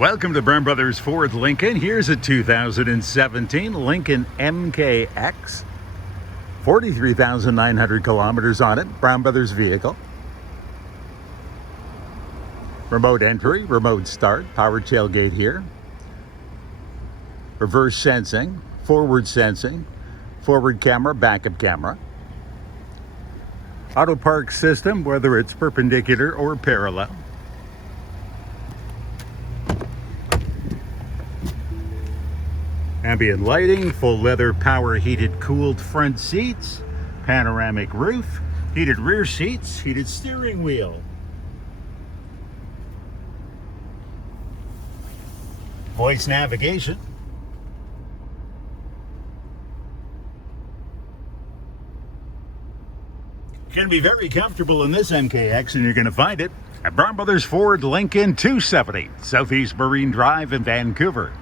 Welcome to Brown Brothers Ford Lincoln. Here's a 2017 Lincoln MKX. 43,900 kilometers on it. Brown Brothers vehicle. Remote entry, remote start, power tailgate here. Reverse sensing, forward camera, backup camera. Auto park system, whether it's perpendicular or parallel. Ambient lighting, full leather power heated cooled front seats, panoramic roof, heated rear seats, heated steering wheel. Voice navigation. You're going to be very comfortable in this MKX, and you're going to find it at Brown Brothers Ford Lincoln 270 Southeast Marine Drive in Vancouver.